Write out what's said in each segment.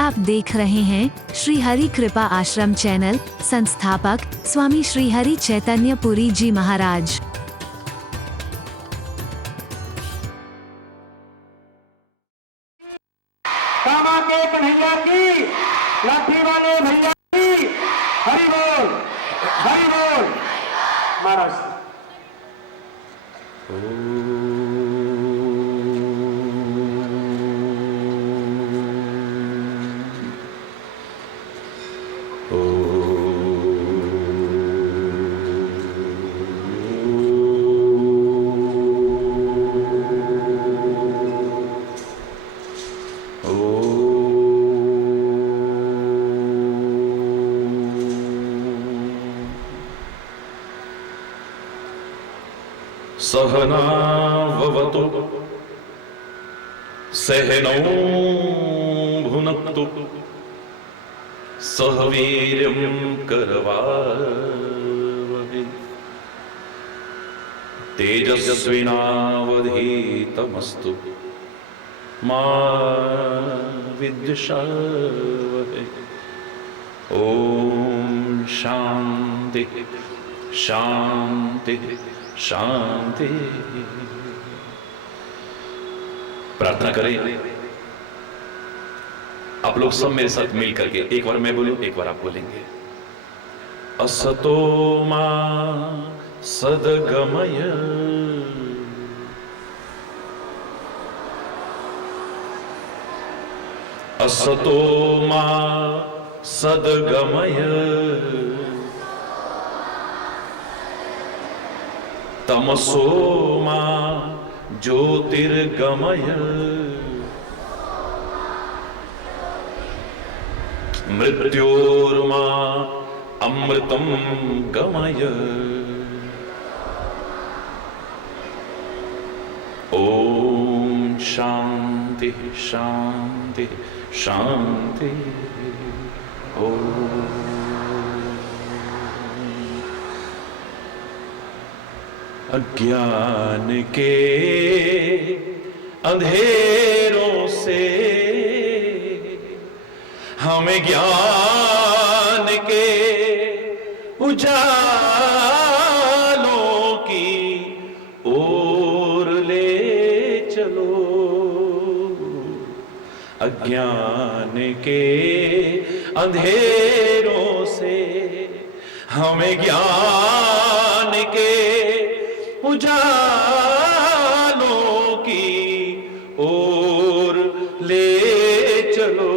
आप देख रहे हैं श्री हरि कृपा आश्रम चैनल। संस्थापक स्वामी श्री हरि चैतन्य पुरी जी महाराज। कामा के कन्हैया की, लाठी वाले भैया की, हरि बोल महाराज। सहना भवतु सहनौ भुनक्तु सह वीर्यं करवावहै तेजस्विनावधीतमस्तु मा विद्विषावहै। ओम शांति शांति शांति। प्रार्थना करें। आप लोग सब मेरे साथ मिल करके, एक बार मैं बोलूं, एक बार आप बोलेंगे। असतो मा सद्गमय असतो मा सद्गमय तमसो मा ज्योतिर्गमय मृत्योर्मा अमृतं गमय। ओम शांति शांति शांति। ओम अज्ञान के अंधेरों से हमें ज्ञान के उजालों की ओर ले चलो। अज्ञान के अंधेरों से हमें ज्ञान के उजालों की ओर ले चलो।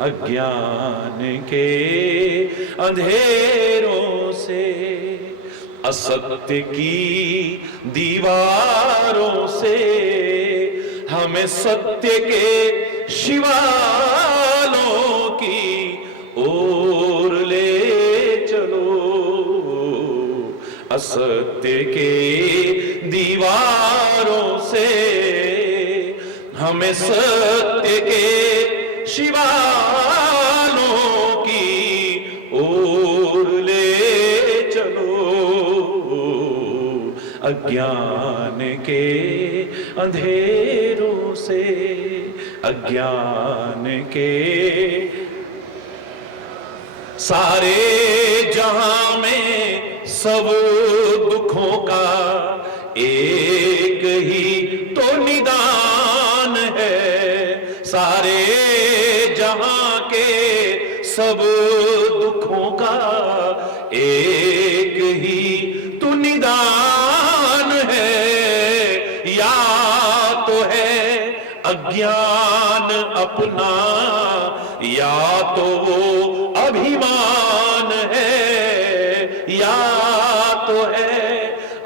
अज्ञान के अंधेरों से असत्य की दीवारों से हमें सत्य के शिवालों की ओर ले चलो। असत्य के दीवारों से हमें सत्य के शिवालों की ओर ले चलो। अज्ञान के अंधेरों से अज्ञान के सारे जहां में सब दुखों का एक ही तो निदान है। सारे जहां के सब दुखों का एक ही तो निदान है। या तो है अज्ञान अपना, या तो वो अभिमान है। या तो है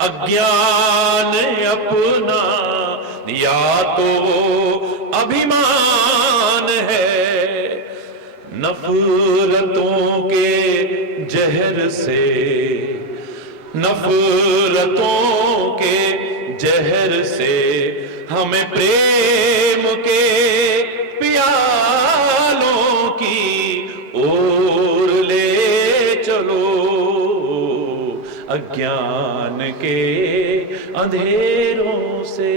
अज्ञान अपना, या तो वो अभिमान है। नफरतों के जहर से, नफरतों के जहर से हमें प्रेम के प्यालों की ओर ले चलो। अज्ञान के अंधेरों से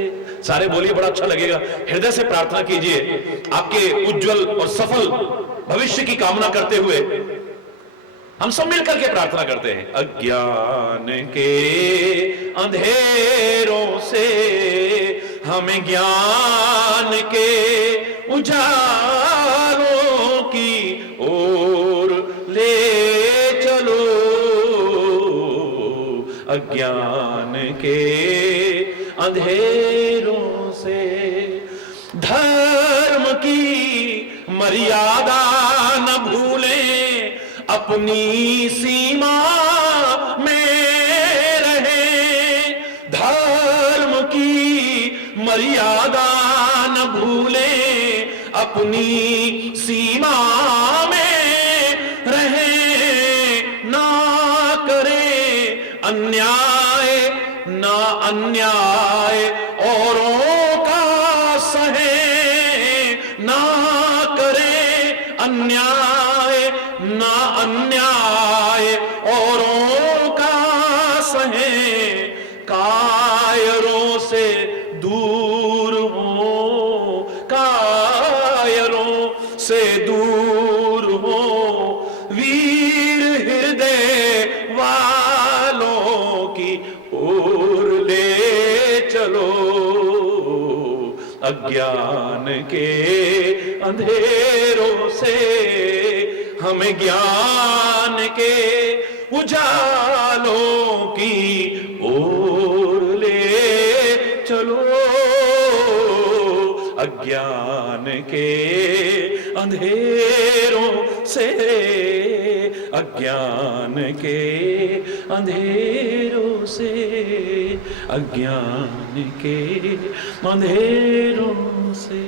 सारे बोलिए, बड़ा अच्छा लगेगा। हृदय से प्रार्थना कीजिए, आपके उज्जवल और सफल भविष्य की कामना करते हुए हम सब मिलकर के प्रार्थना करते हैं। अज्ञान के अंधेरों से हमें ज्ञान के उजालों की ओर ले चलो, अज्ञान के अंधेरों से। धर्म की मर्यादा न भूलें, अपनी सीमा में रहें। धर्म की मर्यादा न भूलें, अपनी सीमा में रहें। ना करें अन्याय, ना अन्याय औरों का सहें। ना करें अन्याय, ना अन्याय औरों का सहें। कायरों से दूर हो, कायरों से दूर हो, वीर हृदय वालों की ओर ले चलो। अज्ञान के अंधेरों से हमें ज्ञान के उजालों की ओर ले चलो। अज्ञान के अंधेरों से, अज्ञान के अंधेरों से, अज्ञान के अंधेरों से।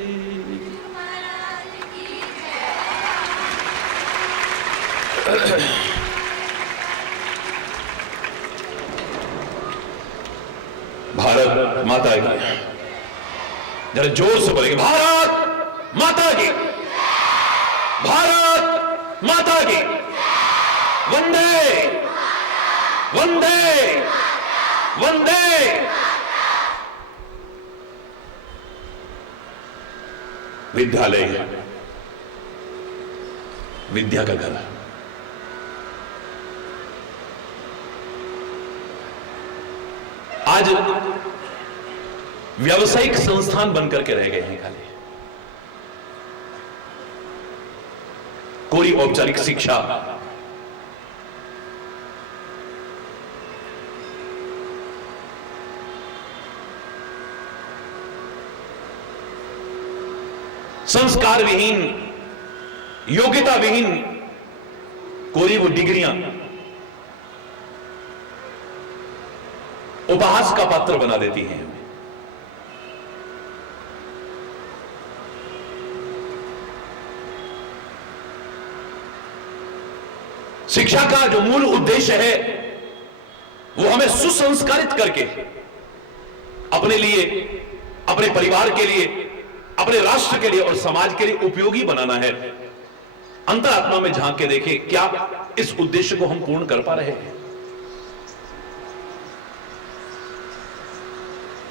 भारत माता की, जरा जोर से बोलेंगे, भारत माता की, भारत माता की। वंदे वंदे वंदे। विद्यालय विद्या का घर, आज व्यावसायिक संस्थान बनकर के रह गए हैं खाली। कोई औपचारिक शिक्षा, संस्कार विहीन, योग्यता विहीन कोई वो डिग्रियां उपहास का पात्र बना देती हैं हमें। शिक्षा का जो मूल उद्देश्य है वो हमें सुसंस्कारित करके अपने लिए, अपने परिवार के लिए, अपने राष्ट्र के लिए और समाज के लिए उपयोगी बनाना है। अंतरात्मा में झांक के देखें, क्या इस उद्देश्य को हम पूर्ण कर पा रहे हैं?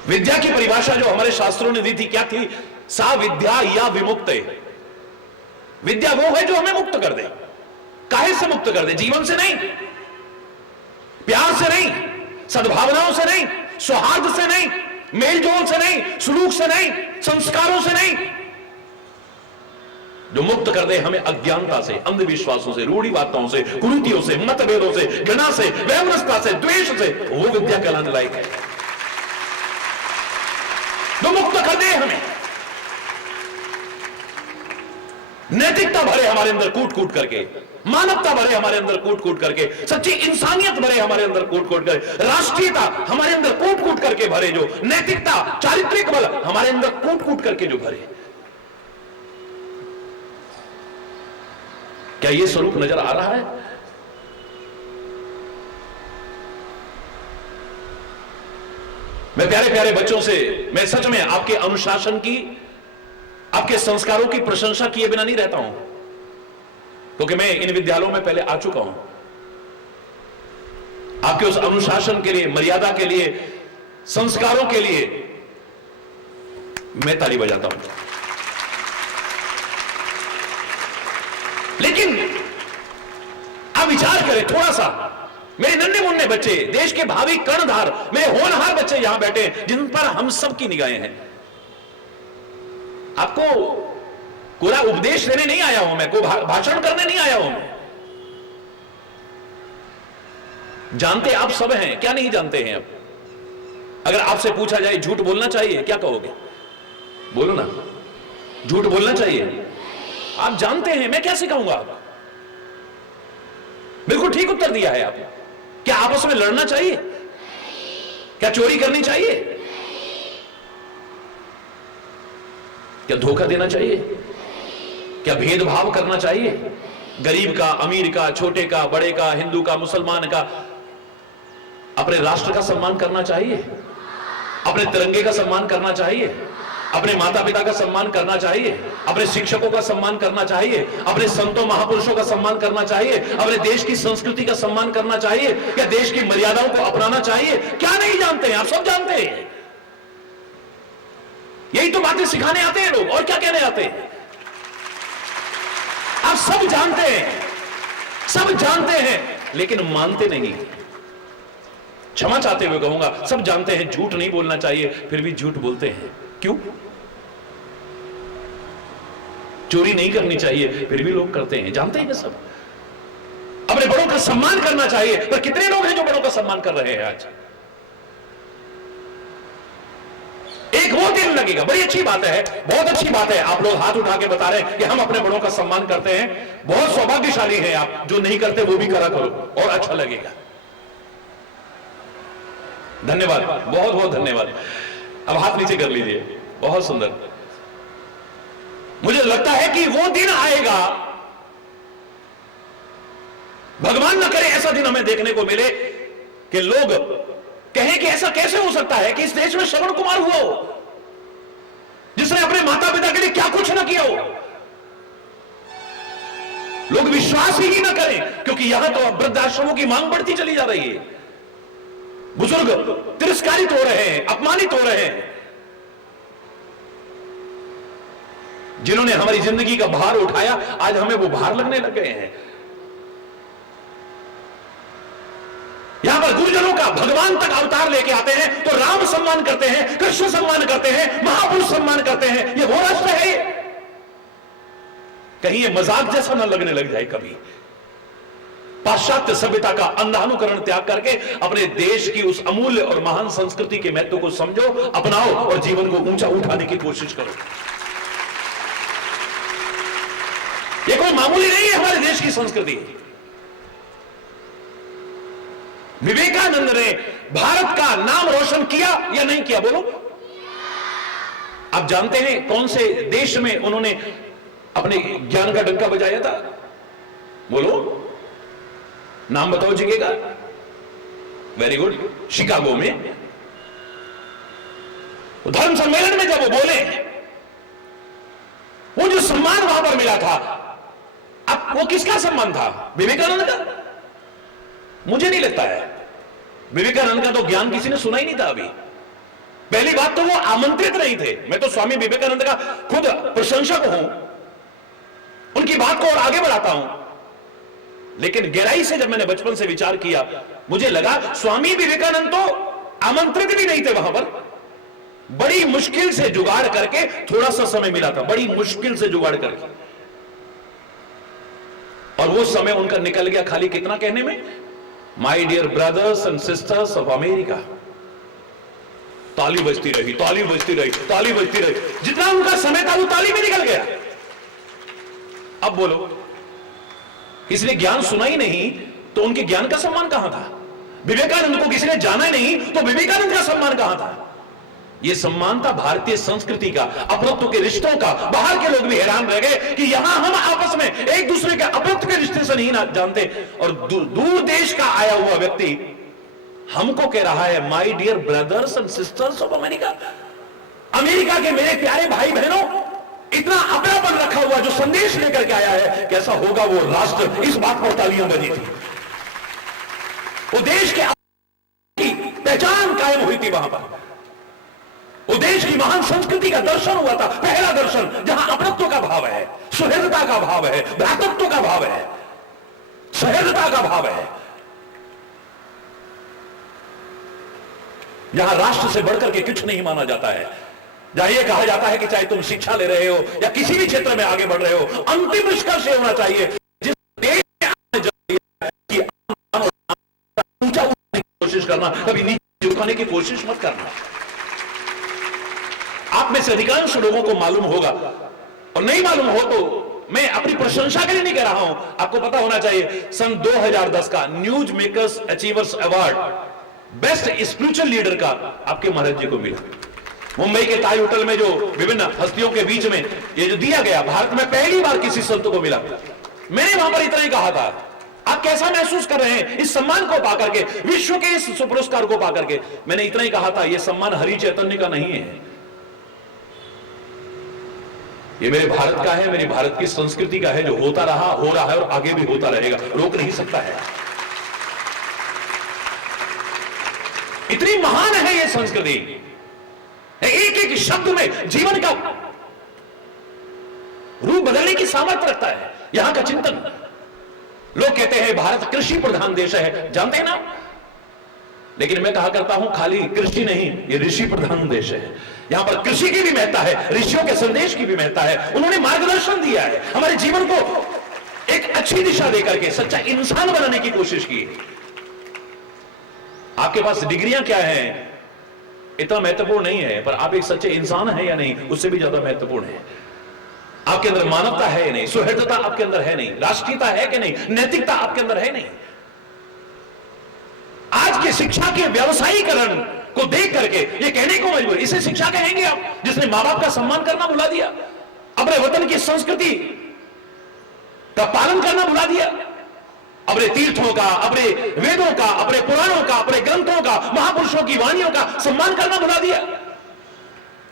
विद्या की परिभाषा जो हमारे शास्त्रों ने दी थी क्या थी? सा विद्या या विमुक्त। विद्या वो है जो हमें मुक्त कर दे। काहे से मुक्त कर दे? जीवन से नहीं, प्यार से नहीं, सद्भावनाओं से नहीं, सौहार्द से नहीं, मेलजोल से नहीं, सुलूक से नहीं, संस्कारों से नहीं। जो मुक्त कर दे हमें अज्ञानता से, अंधविश्वासों से, रूढ़िवादिताओं से, कुरीतियों से, मतभेदों से, घृणा से, वैमनस्यता से, द्वेष से, वो विद्या कहलाने लायक है। जो मुक्त कर दे हमें, नैतिकता भरे हमारे अंदर कूट कूट करके, मानवता भरे हमारे अंदर कूट कूट करके, सच्ची इंसानियत भरे हमारे अंदर कूट कूट करके, राष्ट्रीयता हमारे अंदर कूट कूट करके भरे, जो नैतिकता, चारित्रिक बल हमारे अंदर कूट कूट करके जो भरे। क्या यह स्वरूप नजर आ रहा है? मैं प्यारे प्यारे बच्चों से, मैं सच में आपके अनुशासन की, आपके संस्कारों की प्रशंसा किए बिना नहीं रहता हूं, क्योंकि मैं इन विद्यालयों में पहले आ चुका हूं। आपके उस अनुशासन के लिए, मर्यादा के लिए, संस्कारों के लिए मैं ताली बजाता हूं। लेकिन अब विचार करें थोड़ा सा, मेरे नन्हे मुन्ने बच्चे, देश के भावी कर्णधार, मेरे होनहार बच्चे यहां बैठे हैं, जिन पर हम सब की निगाहें हैं। आपको पूरा उपदेश देने नहीं आया हूं मैं, कोई भाषण करने नहीं आया हूं मैं। जानते आप सब हैं, क्या नहीं जानते हैं? अब अगर आपसे पूछा जाए झूठ बोलना चाहिए, क्या कहोगे? बोलो ना, झूठ बोलना चाहिए। आप जानते हैं, मैं क्या सिखाऊंगा आपको? बिल्कुल ठीक उत्तर दिया है आपने। क्या आपस में लड़ना चाहिए? क्या चोरी करनी चाहिए? क्या धोखा देना चाहिए? क्या भेदभाव करना चाहिए? गरीब का, अमीर का, छोटे का, बड़े का, हिंदू का, मुसलमान का? अपने राष्ट्र का सम्मान करना चाहिए? अपने तिरंगे का सम्मान करना चाहिए? अपने माता पिता का सम्मान करना चाहिए? अपने शिक्षकों का सम्मान करना चाहिए? अपने संतों महापुरुषों का सम्मान करना चाहिए? अपने देश की संस्कृति का सम्मान करना चाहिए? क्या देश की मर्यादाओं को अपनाना चाहिए? क्या नहीं जानते हैं? आप सब जानते हैं। यही तो बातें सिखाने आते हैं लोग, और क्या कहने आते हैं? आप सब जानते हैं, सब जानते हैं, लेकिन मानते नहीं। क्षमा चाहते हुए कहूंगा, सब जानते हैं झूठ नहीं बोलना चाहिए, फिर भी झूठ बोलते हैं। क्यों? चोरी नहीं करनी चाहिए, फिर भी लोग करते हैं। जानते हैं सब। अपने बड़ों का सम्मान करना चाहिए, पर कितने लोग हैं जो बड़ों का सम्मान कर रहे हैं आज? एक वो दिन लगेगा। बड़ी अच्छी बात है, बहुत अच्छी बात है, आप लोग हाथ उठा के बता रहे हैं कि हम अपने बड़ों का सम्मान करते हैं। बहुत सौभाग्यशाली हैं आप। जो नहीं करते वो भी करा करो, और अच्छा लगेगा। धन्यवाद, बहुत बहुत धन्यवाद। अब हाथ नीचे कर लीजिए, बहुत सुंदर। मुझे लगता है कि वो दिन आएगा, भगवान न करे ऐसा दिन हमें देखने को मिले कि लोग कहें कि ऐसा कैसे हो सकता है कि इस देश में श्रवण कुमार हुआ हो, जिसने अपने माता पिता के लिए क्या कुछ न किया हो। लोग विश्वास ही ना करें, क्योंकि यहां तो अब वृद्धाश्रमों की मांग बढ़ती चली जा रही है। बुजुर्ग तिरस्कारित हो रहे हैं, अपमानित हो रहे हैं। जिन्होंने हमारी जिंदगी का भार उठाया, आज हमें वो भार लगने लग गए हैं। यहां पर गुरुजनों का भगवान तक अवतार लेके आते हैं तो राम सम्मान करते हैं, कृष्ण सम्मान करते हैं, महापुरुष सम्मान करते हैं। ये वो राष्ट्र है? कहीं ये मजाक जैसा ना लगने लग जाए कभी। पाश्चात्य सभ्यता का अंधानुकरण त्याग करके अपने देश की उस अमूल्य और महान संस्कृति के महत्व को समझो, अपनाओ और जीवन को ऊंचा उठाने की कोशिश करो। ये कोई मामूली नहीं है हमारे देश की संस्कृति। विवेकानंद ने भारत का नाम रोशन किया या नहीं किया? बोलो। आप जानते हैं कौन से देश में उन्होंने अपने ज्ञान का डंका बजाया था? बोलो, नाम बताओ जगह। वेरी गुड, शिकागो में। धर्म सम्मेलन में जब वो बोले, वो जो सम्मान वहां पर मिला था, अब वो किसका सम्मान था? विवेकानंद का? मुझे नहीं लगता है। विवेकानंद का तो ज्ञान किसी ने सुना ही नहीं था अभी। पहली बात तो वो आमंत्रित नहीं थे। मैं तो स्वामी विवेकानंद का खुद प्रशंसक हूं, उनकी बात को और आगे बढ़ाता हूं। लेकिन गहराई से जब मैंने बचपन से विचार किया, मुझे लगा स्वामी विवेकानंद तो आमंत्रित भी नहीं थे वहां पर। बड़ी मुश्किल से जुगाड़ करके, थोड़ा सा समय मिला था, बड़ी मुश्किल से जुगाड़ करके, और वो समय उनका निकल गया खाली कितना कहने में, my dear brothers and sisters of America. ताली बजती रही, ताली बजती रही, ताली बजती रही। जितना उनका समय था वो ताली में निकल गया। अब बोलो, किसी ने ज्ञान सुना ही नहीं तो उनके ज्ञान का सम्मान कहां था? विवेकानंद को किसी ने जाना ही नहीं तो विवेकानंद का सम्मान कहां था? यह सम्मान था भारतीय संस्कृति का, अपनत्व के रिश्तों का। बाहर के लोग भी हैरान रह गए कि यहां हम आपस में एक दूसरे के अपनत्व के रिश्ते से नहीं जानते, और दूर देश का आया हुआ व्यक्ति हमको कह रहा है my dear brothers and sisters of America. America के मेरे प्यारे भाई बहनों, इतना अपनापन रखा हुआ जो संदेश लेकर के आया है, कैसा होगा वो राष्ट्र। इस बात पर तालियां बजी थी। वो देश के पहचान कायम हुई थी वहां पर। वो देश की महान संस्कृति का दर्शन हुआ था, पहला दर्शन, जहां अपनत्व का भाव है, सुहृदता का भाव है, भ्रातृत्व का भाव है, सहृदता का भाव है, जहां राष्ट्र से बढ़कर के कुछ नहीं माना जाता है, जहां यह कहा जाता है कि चाहे तुम शिक्षा ले रहे हो या किसी भी क्षेत्र में आगे बढ़ रहे हो, अंतिम निष्कर्ष ये होना चाहिए जिस देश में आने जरूरी है कि ऊंचा उठाने की कोशिश करना, कभी नीचे उठाने की कोशिश मत करना। आप में से अधिकांश लोगों को मालूम होगा, और नहीं मालूम हो तो मैं अपनी प्रशंसा के लिए नहीं कह रहा हूं, आपको पता होना चाहिए सन 2010 का news makers achievers award best spiritual leader का आपके महाराज जी को मिला। मुंबई के ताज होटल में जो विभिन्न हस्तियों के बीच में ये जो दिया गया, भारत में पहली बार किसी संत को मिला। मैंने वहां पर इतना ही कहा था, आप कैसा महसूस कर रहे हैं इस सम्मान को पाकर के, विश्व के इस पुरस्कार को पाकर के? मैंने इतना ही कहा था, यह सम्मान हरि चैतन्य का नहीं है, ये मेरे भारत का है, मेरी भारत की संस्कृति का है, जो होता रहा, हो रहा है और आगे भी होता रहेगा, रोक नहीं सकता है। इतनी महान है ये संस्कृति, एक एक शब्द में जीवन का रूप बदलने की सामर्थ्य रखता है यहां का चिंतन। लोग कहते हैं भारत कृषि प्रधान देश है, जानते हैं ना, लेकिन मैं कहा करता हूं खाली कृषि नहीं, ये ऋषि प्रधान देश है। यहां पर कृषि की भी महत्ता है, ऋषियों के संदेश की भी महत्ता है, उन्होंने मार्गदर्शन दिया है, हमारे जीवन को एक अच्छी दिशा देकर के सच्चा इंसान बनाने की कोशिश की। आपके पास डिग्रियां क्या हैं इतना महत्वपूर्ण नहीं है, पर आप एक सच्चे इंसान हैं या नहीं, उससे भी ज्यादा महत्वपूर्ण है। आपके अंदर मानवता है या नहीं, सुहृदता आपके अंदर है नहीं, राष्ट्रीयता है कि नहीं, नैतिकता आपके अंदर है नहीं। आज की शिक्षा के व्यवसायीकरण को देख करके ये कहने को मजबूर, इसे शिक्षा कहेंगे आप, जिसने मां बाप का सम्मान करना भुला दिया, अपने वतन की संस्कृति का पालन करना भुला दिया, अपने तीर्थों का, अपने वेदों का, अपने पुराणों का, अपने ग्रंथों का, महापुरुषों की वाणियों का सम्मान करना भुला दिया,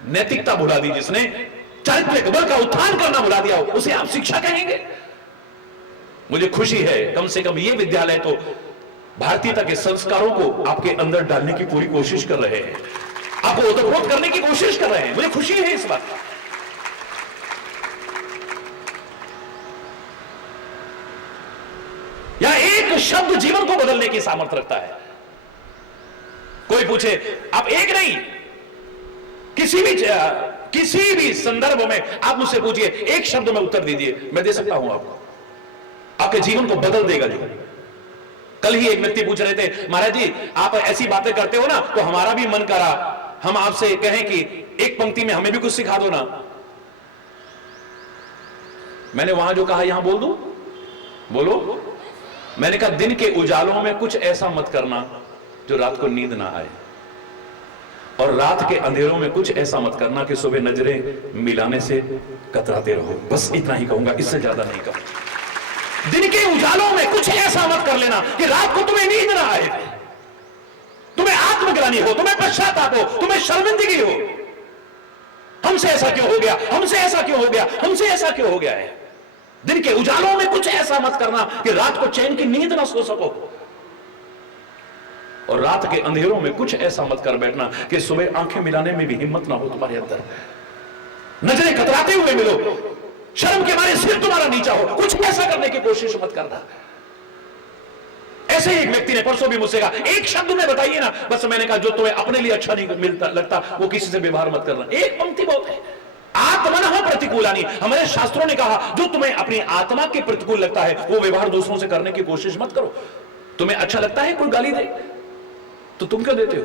नैतिकता भुला दी, जिसने चारित्रिक बल का उत्थान करना भुला दिया, उसे आप शिक्षा कहेंगे? मुझे खुशी है कम से कम ये विद्यालय तो भारतीयता के संस्कारों को आपके अंदर डालने की पूरी कोशिश कर रहे हैं, आपको ओतप्रोत करने की कोशिश कर रहे हैं, मुझे खुशी है इस बात। या एक शब्द जीवन को बदलने की सामर्थ्य रखता है। कोई पूछे, आप एक नहीं, किसी भी संदर्भ में आप मुझसे पूछिए, एक शब्द में उत्तर दीजिए, मैं दे सकता हूं आपको, आपके जीवन को बदल देगा। जो कल ही एक व्यक्ति पूछ रहे थे, महाराज जी आप ऐसी बातें करते हो ना, तो हमारा भी मन करा हम आपसे कहें कि एक पंक्ति में हमें भी कुछ सिखा दो ना। मैंने वहां जो कहा यहां बोल दूं? बोलो। मैंने कहा दिन के उजालों में कुछ ऐसा मत करना जो रात को नींद ना आए, और रात के अंधेरों में कुछ ऐसा मत करना कि सुबह नजरें मिलाने से कतराते रहो। बस इतना ही कहूंगा, इससे ज्यादा नहीं कहूंगा। दिन के उजालों में कुछ ऐसा मत कर लेना कि रात को तुम्हें नींद ना आए, तुम्हें आत्मग्लानि हो, तुम्हें पश्चाताप हो, तुम्हें शर्मिंदगी हो, हमसे ऐसा क्यों हो गया, हमसे ऐसा क्यों हो गया, हमसे ऐसा क्यों हो गया है। दिन के उजालों में कुछ ऐसा मत करना कि रात को चैन की नींद ना सो सको, और रात के अंधेरों में कुछ ऐसा मत कर बैठना कि सुबह आंखें मिलाने में भी हिम्मत ना हो तुम्हारे अंदर, नजरें कतराते हुए मिलो, शर्म के मारे सिर तुम्हारा नीचा हो, कुछ ऐसा करने की कोशिश मत करना। ऐसे ही एक व्यक्ति ने परसों भी मुझसे कहा, एक शब्द में बताइए ना। बस मैंने कहा, जो तुम्हें अपने लिए अच्छा नहीं मिलता लगता वो किसी से व्यवहार मत करना। एक पंक्ति बहुत है, आत्मनः प्रतिकूलानि। हमारे शास्त्रों ने कहा, जो तुम्हें अपनी आत्मा के प्रतिकूल लगता है वो व्यवहार दूसरों से करने की कोशिश मत करो। तुम्हें अच्छा लगता है कोई गाली दे तो तुम क्यों देते हो?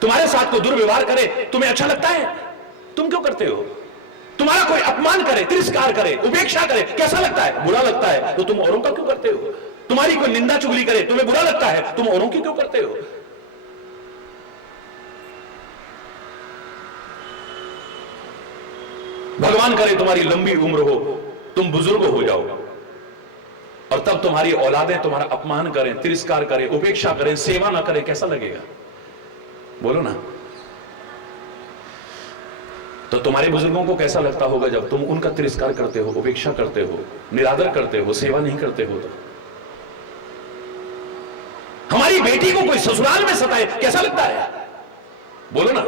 तुम्हारे साथ कोई दुर्व्यवहार करे तुम्हें अच्छा लगता है, तुम क्यों करते हो? तुम्हारा कोई अपमान करे, तिरस्कार करे, उपेक्षा करे, कैसा लगता है? बुरा लगता है, तो तुम औरों का क्यों करते हो? तुम्हारी कोई निंदा चुगली करे, तुम्हें बुरा लगता है, तुम औरों की क्यों करते हो? भगवान करे तुम्हारी लंबी उम्र हो, तुम बुजुर्ग हो जाओ, और तब तुम्हारी औलादें तुम्हारा अपमान करें, तिरस्कार करें, उपेक्षा करें, सेवा ना करें, कैसा लगेगा? बोलो ना। तो तुम्हारे बुजुर्गों को कैसा लगता होगा जब तुम उनका तिरस्कार करते हो, उपेक्षा करते हो, निरादर करते हो, सेवा नहीं करते हो? तो हमारी बेटी को कोई ससुराल में सताए कैसा लगता है? बोलो ना।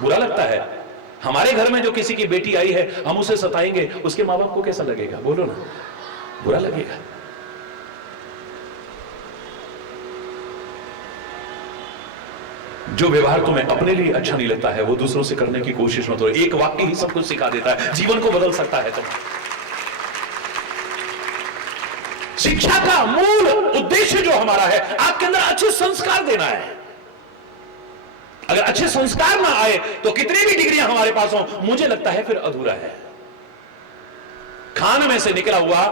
बुरा लगता है। हमारे घर में जो किसी की बेटी आई है, हम उसे सताएंगे, उसके मां बाप को कैसा लगेगा? बोलो ना, बुरा लगेगा। जो व्यवहार तुम्हें अपने लिए अच्छा नहीं लगता है, वो दूसरों से करने की कोशिश मत करो। एक वाक्य ही सब कुछ सिखा देता है, जीवन को बदल सकता है। शिक्षा का मूल उद्देश्य जो हमारा है, आपके अंदर अच्छे संस्कार देना है। अगर अच्छे संस्कार ना आए तो कितनी भी डिग्रियां हमारे पास हो, मुझे लगता है फिर अधूरा है। खान में से निकला हुआ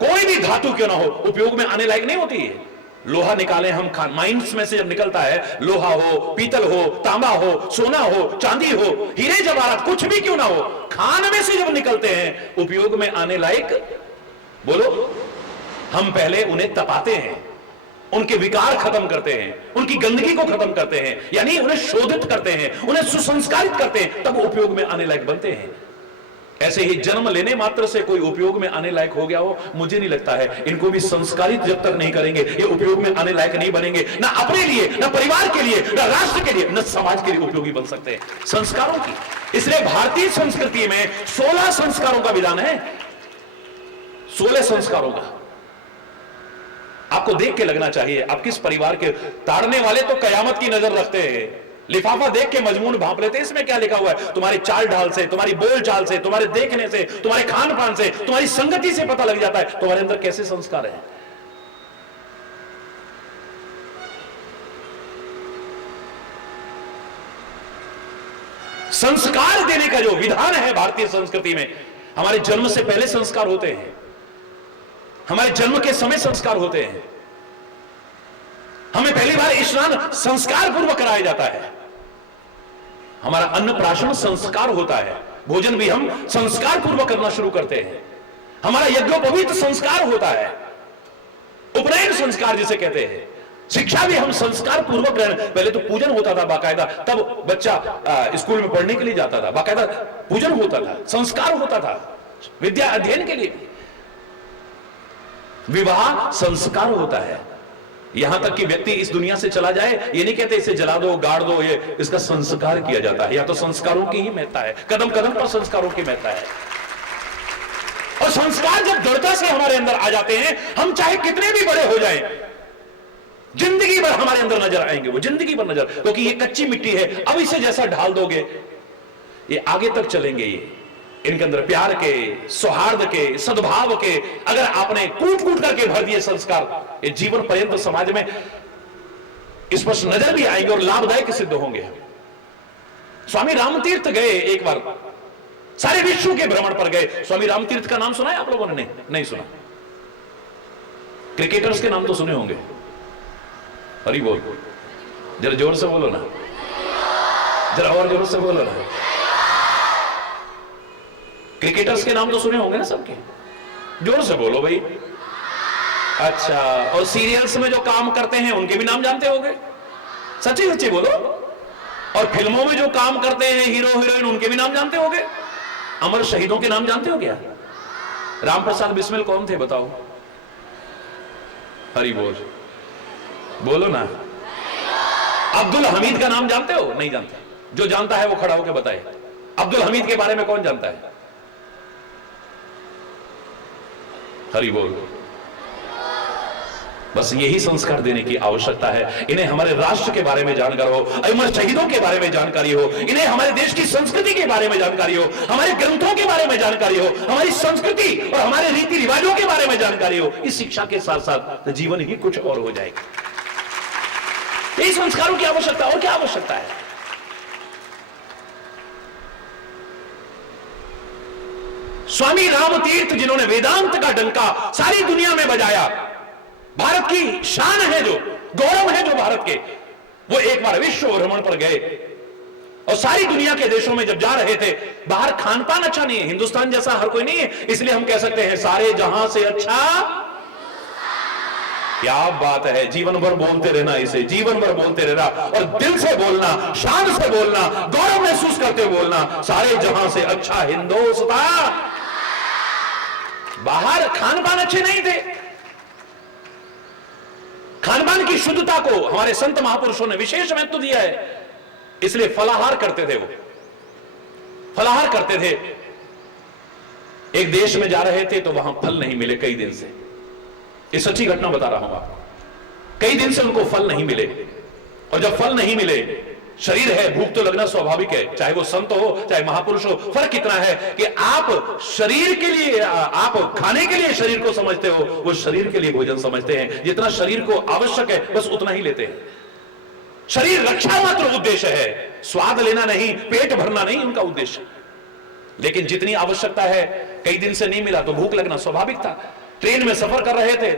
कोई भी धातु क्यों ना हो, उपयोग में आने लायक नहीं होती है। लोहा निकालें हम, खान माइंस में से जब निकलता है, लोहा हो, पीतल हो, तांबा हो, सोना हो, चांदी हो, हीरे जवाहरात, कुछ भी क्यों ना हो, खान में से जब निकलते हैं उपयोग में आने लायक, बोलो, हम पहले उन्हें तपाते हैं, उनके विकार खत्म करते हैं, उनकी गंदगी को खत्म करते हैं, यानी उन्हें शोधित करते हैं, उन्हें सुसंस्कारित करते हैं, तब उपयोग में आने लायक बनते हैं। ऐसे ही जन्म लेने मात्र से कोई उपयोग में आने लायक हो गया हो, मुझे नहीं लगता है। इनको भी संस्कारित जब तक नहीं करेंगे, ये उपयोग में आने लायक नहीं बनेंगे, ना अपने लिए, ना परिवार के लिए, ना राष्ट्र के लिए, ना समाज के लिए उपयोगी बन सकते हैं संस्कारों की। इसलिए भारतीय संस्कृति में 16 संस्कारों का विधान है, 16 संस्कारों का। आपको देख के लगना चाहिए आप किस परिवार के। ताड़ने वाले तो कयामत की नजर रखते हैं, लिफाफा देख के मजमून भांप लेते हैं, इसमें क्या लिखा हुआ है। तुम्हारी चाल ढाल से, तुम्हारी बोल चाल से, तुम्हारे देखने से, तुम्हारे खान पान से, तुम्हारी संगति से पता लग जाता है तुम्हारे अंदर कैसे संस्कार है। संस्कार देने का जो विधान है भारतीय संस्कृति में, हमारे जन्म से पहले संस्कार होते हैं, हमारे जन्म के समय संस्कार होते हैं। हमें पहली बार स्नान संस्कार पूर्वक कराया जाता है, हमारा अन्नप्राशन संस्कार होता है, भोजन भी हम संस्कार पूर्वक करना शुरू करते हैं, हमारा यज्ञोपवीत संस्कार होता है, उपनयन संस्कार जिसे कहते हैं, शिक्षा भी हम संस्कार पूर्वक ग्रहण। पहले तो पूजन होता था बाकायदा, तब बच्चा स्कूल में पढ़ने के लिए जाता था, बाकायदा पूजन होता था, संस्कार होता था विद्या अध्ययन के लिए। विवाह संस्कार होता है, यहां तक कि व्यक्ति इस दुनिया से चला जाए, ये नहीं कहते इसे जला दो, गाड़ दो, ये इसका संस्कार किया जाता है। या तो संस्कारों की ही महत्ता है, कदम कदम पर संस्कारों की महत्ता है। और संस्कार जब दृढ़ता से हमारे अंदर आ जाते हैं, हम चाहे कितने भी बड़े हो जाएं, जिंदगी भर हमारे अंदर नजर आएंगे, वो जिंदगी भर नजर, क्योंकि ये कच्ची मिट्टी है, अब इसे जैसा ढाल दोगे ये आगे तक चलेंगे। ये इनके अंदर प्यार के, सौहार्द के, सद्भाव के अगर आपने कूट कूट करके भर दिए संस्कार, ये जीवन पर्यंत समाज में स्पष्ट नजर भी आएंगे और लाभदायक सिद्ध होंगे। स्वामी रामतीर्थ गए एक बार, सारे विश्व के भ्रमण पर गए। स्वामी रामतीर्थ का नाम सुना है आप लोगों ने? नहीं सुना। क्रिकेटर्स के नाम तो सुने होंगे। हरी बोल, जरा जोर से बोलो ना, जरा और जोर से बोलो ना। क्रिकेटर्स के नाम तो सुने होंगे ना सबके, जोर से बोलो भाई। अच्छा, और सीरियल्स में जो काम करते हैं उनके भी नाम जानते होंगे, सच्ची सच्ची बोलो। और फिल्मों में जो काम करते हैं हीरो हीरोइन, उनके भी नाम जानते होंगे। अमर शहीदों के नाम जानते हो क्या? राम प्रसाद बिस्मिल कौन थे बताओ? हरी बोल, बोलो ना। अब्दुल हमीद का नाम जानते हो? नहीं जानते। जो जानता है वो खड़ा होकर बताए, अब्दुल हमीद के बारे में कौन जानता है? हरी बोल। बस यही संस्कार देने की आवश्यकता है। इन्हें हमारे राष्ट्र के बारे में जानकारी हो, अमर शहीदों के बारे में जानकारी हो, इन्हें हमारे देश की संस्कृति के बारे में जानकारी हो, हमारे ग्रंथों के बारे में जानकारी हो, हमारी संस्कृति और हमारे रीति रिवाजों के बारे में जानकारी हो। इस शिक्षा के साथ साथ जीवन ही कुछ और हो जाएगा। यही संस्कारों की आवश्यकता, और क्या आवश्यकता है? स्वामी रामतीर्थ जिन्होंने वेदांत का डंका सारी दुनिया में बजाया, भारत की शान है, जो गौरव है जो भारत के, वो एक बार विश्व भ्रमण पर गए और सारी दुनिया के देशों में जब जा रहे थे, बाहर खान पान अच्छा नहीं है, हिंदुस्तान जैसा हर कोई नहीं है, इसलिए हम कह सकते हैं सारे जहां से अच्छा। क्या बात है, जीवन भर बोलते रहना इसे, जीवन भर बोलते रहना, और दिल से बोलना, शान से बोलना, गौरव महसूस करते बोलना, सारे जहां से अच्छा हिंदुस्तान। बाहर खान पान अच्छे नहीं थे, खान पान की शुद्धता को हमारे संत महापुरुषों ने विशेष महत्व दिया है, इसलिए फलाहार करते थे वो। फलाहार करते थे। एक देश में जा रहे थे तो वहां फल नहीं मिले कई दिन से। ये सच्ची घटना बता रहा हूं आपको। कई दिन से उनको फल नहीं मिले, और जब फल नहीं मिले, शरीर है, भूख तो लगना स्वाभाविक है, चाहे वो संत हो चाहे महापुरुष हो। फर्क कितना है कि आप शरीर के लिए, आप खाने के लिए शरीर को समझते हो, वो शरीर के लिए भोजन समझते हैं। जितना शरीर को आवश्यक है बस उतना ही लेते हैं। शरीर रक्षा मात्र उद्देश्य है, स्वाद लेना नहीं, पेट भरना नहीं उनका उद्देश्य। लेकिन जितनी आवश्यकता है कई दिन से नहीं मिला तो भूख लगना स्वाभाविक था। ट्रेन में सफर कर रहे थे,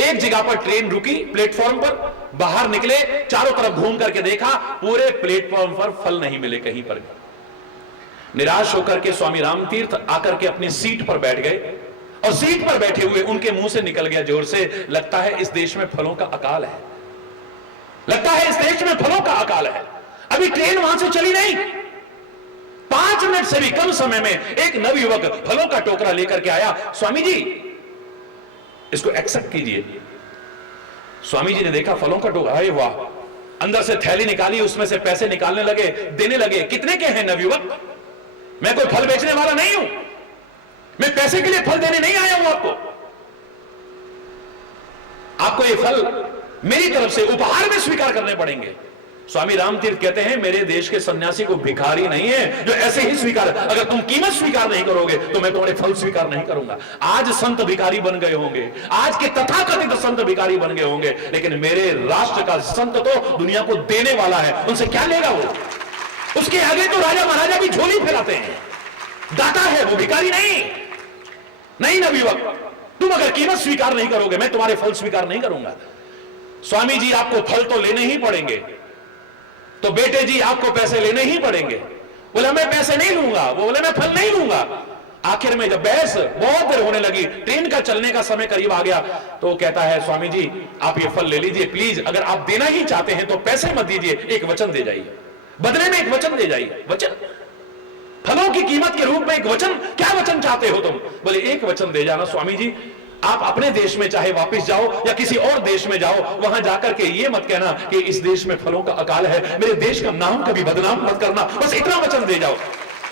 एक जगह पर ट्रेन रुकी, प्लेटफॉर्म पर बाहर निकले, चारों तरफ घूम करके देखा, पूरे प्लेटफॉर्म पर फल नहीं मिले कहीं पर भी। निराश होकर के स्वामी रामतीर्थ आकर के अपनी सीट पर बैठ गए, और सीट पर बैठे हुए उनके मुंह से निकल गया जोर से, लगता है इस देश में फलों का अकाल है, लगता है इस देश में फलों का अकाल है। अभी ट्रेन वहां से चली नहीं, 5 मिनट से भी कम समय में एक नवयुवक फलों का टोकरा लेकर के आया। स्वामी जी इसको एक्सेप्ट कीजिए। स्वामी जी ने देखा फलों का टोकरा, अरे वाह, अंदर से थैली निकाली, उसमें से पैसे निकालने लगे, देने लगे। कितने के हैं नवयुवक? मैं कोई फल बेचने वाला नहीं हूं, मैं पैसे के लिए फल देने नहीं आया हूं आपको। आपको ये फल मेरी तरफ से उपहार में स्वीकार करने पड़ेंगे। स्वामी रामतीर्थ कहते हैं मेरे देश के सन्यासी को भिखारी नहीं है जो ऐसे ही स्वीकार, अगर तुम कीमत स्वीकार नहीं करोगे तो मैं तुम्हारे फल स्वीकार नहीं करूंगा। आज संत भिखारी बन गए होंगे, आज के तथाकथित संत भिखारी बन गए होंगे, लेकिन मेरे राष्ट्र का संत तो दुनिया को देने वाला है, उनसे क्या लेगा वो? उसके आगे तो राजा महाराजा भी झोली फैलाते हैं। दाता है वो, भिखारी नहीं। नहीं नवयुवक, तुम अगर कीमत स्वीकार नहीं करोगे मैं तुम्हारे फल स्वीकार नहीं करूंगा। स्वामी जी आपको फल तो लेने ही पड़ेंगे, तो बेटे जी आपको पैसे लेने ही पड़ेंगे। बोले मैं पैसे नहीं लूंगा, वो बोले मैं फल नहीं लूंगा। आखिर में जब बहस बहुत देर होने लगी, ट्रेन का चलने का समय करीब आ गया, तो वो कहता है स्वामी जी आप ये फल ले लीजिए प्लीज, अगर आप देना ही चाहते हैं तो पैसे मत दीजिए, एक वचन दे जाइए, बदले में एक वचन दे जाइए। वचन? फलों की कीमत के रूप में एक वचन? क्या वचन चाहते हो तुम? बोले एक वचन दे जाना स्वामी जी, आप अपने देश में चाहे वापस जाओ या किसी और देश में जाओ, वहां जाकर के ये मत कहना कि इस देश में फलों का अकाल है, मेरे देश का नाम कभी बदनाम मत करना, बस इतना वचन दे जाओ।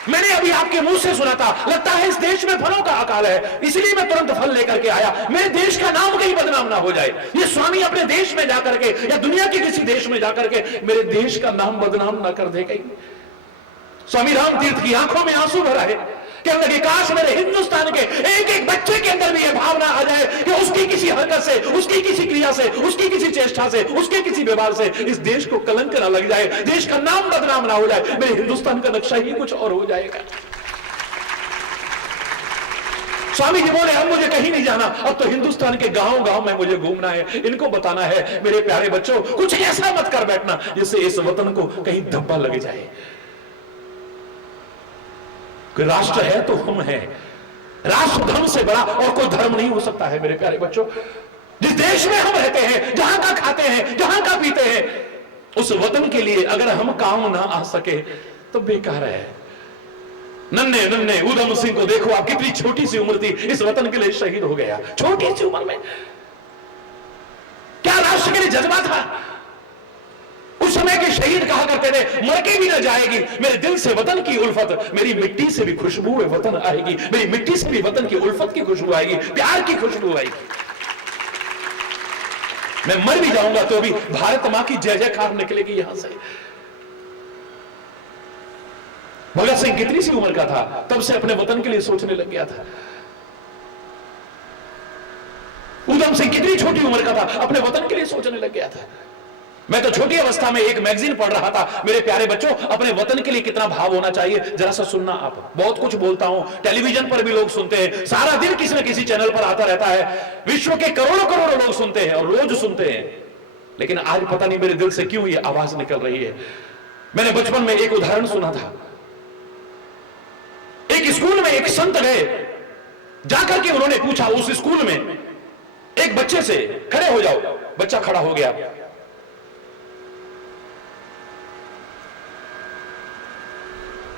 मैंने अभी आपके मुंह से सुना था, लगता है इस देश में फलों का अकाल है, इसलिए मैं तुरंत फल लेकर के आया, मेरे देश का नाम कहीं बदनाम ना हो जाए। ये स्वामी अपने देश में जाकर के या दुनिया के किसी देश में जाकर के मेरे देश का नाम बदनाम ना कर दे कहीं। स्वामी रामतीर्थ की आंखों में आंसू भरा है, कहने लगे काश मेरे हिंदुस्तान के एक एक बच्चे के अंदर भी यह भावना आ जाए कि उसकी किसी हरकत से, उसकी किसी क्रिया से, उसकी किसी चेष्टा से, उसके किसी व्यवहार से इस देश को कलंक ना लग जाए, देश का नाम बदनाम ना हो जाए, मेरे हिंदुस्तान का नक्शा ही कुछ और हो जाएगा। स्वामी जी बोले अब मुझे कहीं नहीं जाना, अब तो हिंदुस्तान के गांव गांव में मुझे घूमना है, इनको बताना है मेरे प्यारे बच्चों कुछ ऐसा मत कर बैठना जिससे इस वतन को कहीं धब्बा लग जाए। राष्ट्र है तो हम हैं, राष्ट्र धर्म से बड़ा और कोई धर्म नहीं हो सकता है मेरे प्यारे बच्चों। जिस देश में हम रहते हैं, जहां का खाते हैं, जहां का पीते हैं, उस वतन के लिए अगर हम काम ना आ सके तो बेकार है। नन्हे नन्हे उधम सिंह को देखो आप, कितनी छोटी सी उम्र थी, इस वतन के लिए शहीद हो गया, छोटी सी उम्र में। क्या राष्ट्र के लिए जज्बा था? उस समय के शहीद कहा करते थे मर के भी न जाएगी मेरे दिल से वतन की उल्फत, मेरी मिट्टी से भी खुशबू वतन आएगी, मेरी मिट्टी से भी वतन की उल्फत की खुशबू आएगी, प्यार की खुशबू आएगी। मैं मर भी जाऊंगा तो भी भारत मां की जय जयकार निकलेगी यहां से। भगत सिंह कितनी सी उम्र का था, तब से अपने वतन के लिए सोचने लग गया था। उधम सिंह कितनी छोटी उम्र का था, अपने वतन के लिए सोचने लग गया था। मैं तो छोटी अवस्था में एक मैगजीन पढ़ रहा था। मेरे प्यारे बच्चों, अपने वतन के लिए कितना भाव होना चाहिए जरा सा सुनना आप। बहुत कुछ बोलता हूं, टेलीविजन पर भी लोग सुनते हैं, सारा दिन किसी न किसी चैनल पर आता रहता है, विश्व के करोड़ों करोड़ों लोग सुनते हैं और रोज सुनते हैं, लेकिन आज पता नहीं मेरे दिल से क्यों ये आवाज निकल रही है। मैंने बचपन में एक उदाहरण सुना था। एक स्कूल में एक संत गए, जाकर के उन्होंने पूछा उस स्कूल में एक बच्चे से, खड़े हो जाओ। बच्चा खड़ा हो गया।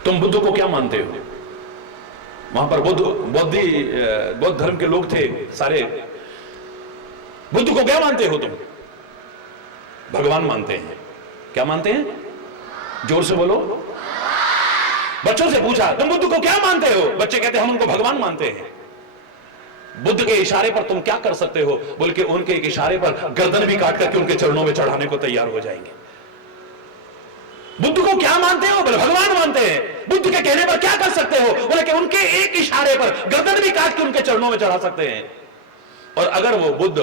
तुम बुद्ध को क्या मानते हो? वहां पर बौद्ध धर्म के लोग थे सारे। बुद्ध को क्या मानते हो तुम? भगवान मानते हैं। क्या मानते हैं? जोर से बोलो। बच्चों से पूछा तुम बुद्ध को क्या मानते हो? बच्चे कहते हम उनको भगवान मानते हैं। बुद्ध के इशारे पर तुम क्या कर सकते हो? बोल के उनके एक इशारे पर गर्दन भी काट करके उनके चरणों में चढ़ाने को तैयार हो जाएंगे। बुद्ध को क्या मानते हो? बोले भगवान मानते हैं। बुद्ध के कहने पर क्या कर सकते हो? बोले कि उनके एक इशारे पर गर्दन भी काट के उनके चरणों में चढ़ा सकते हैं। और अगर वो बुद्ध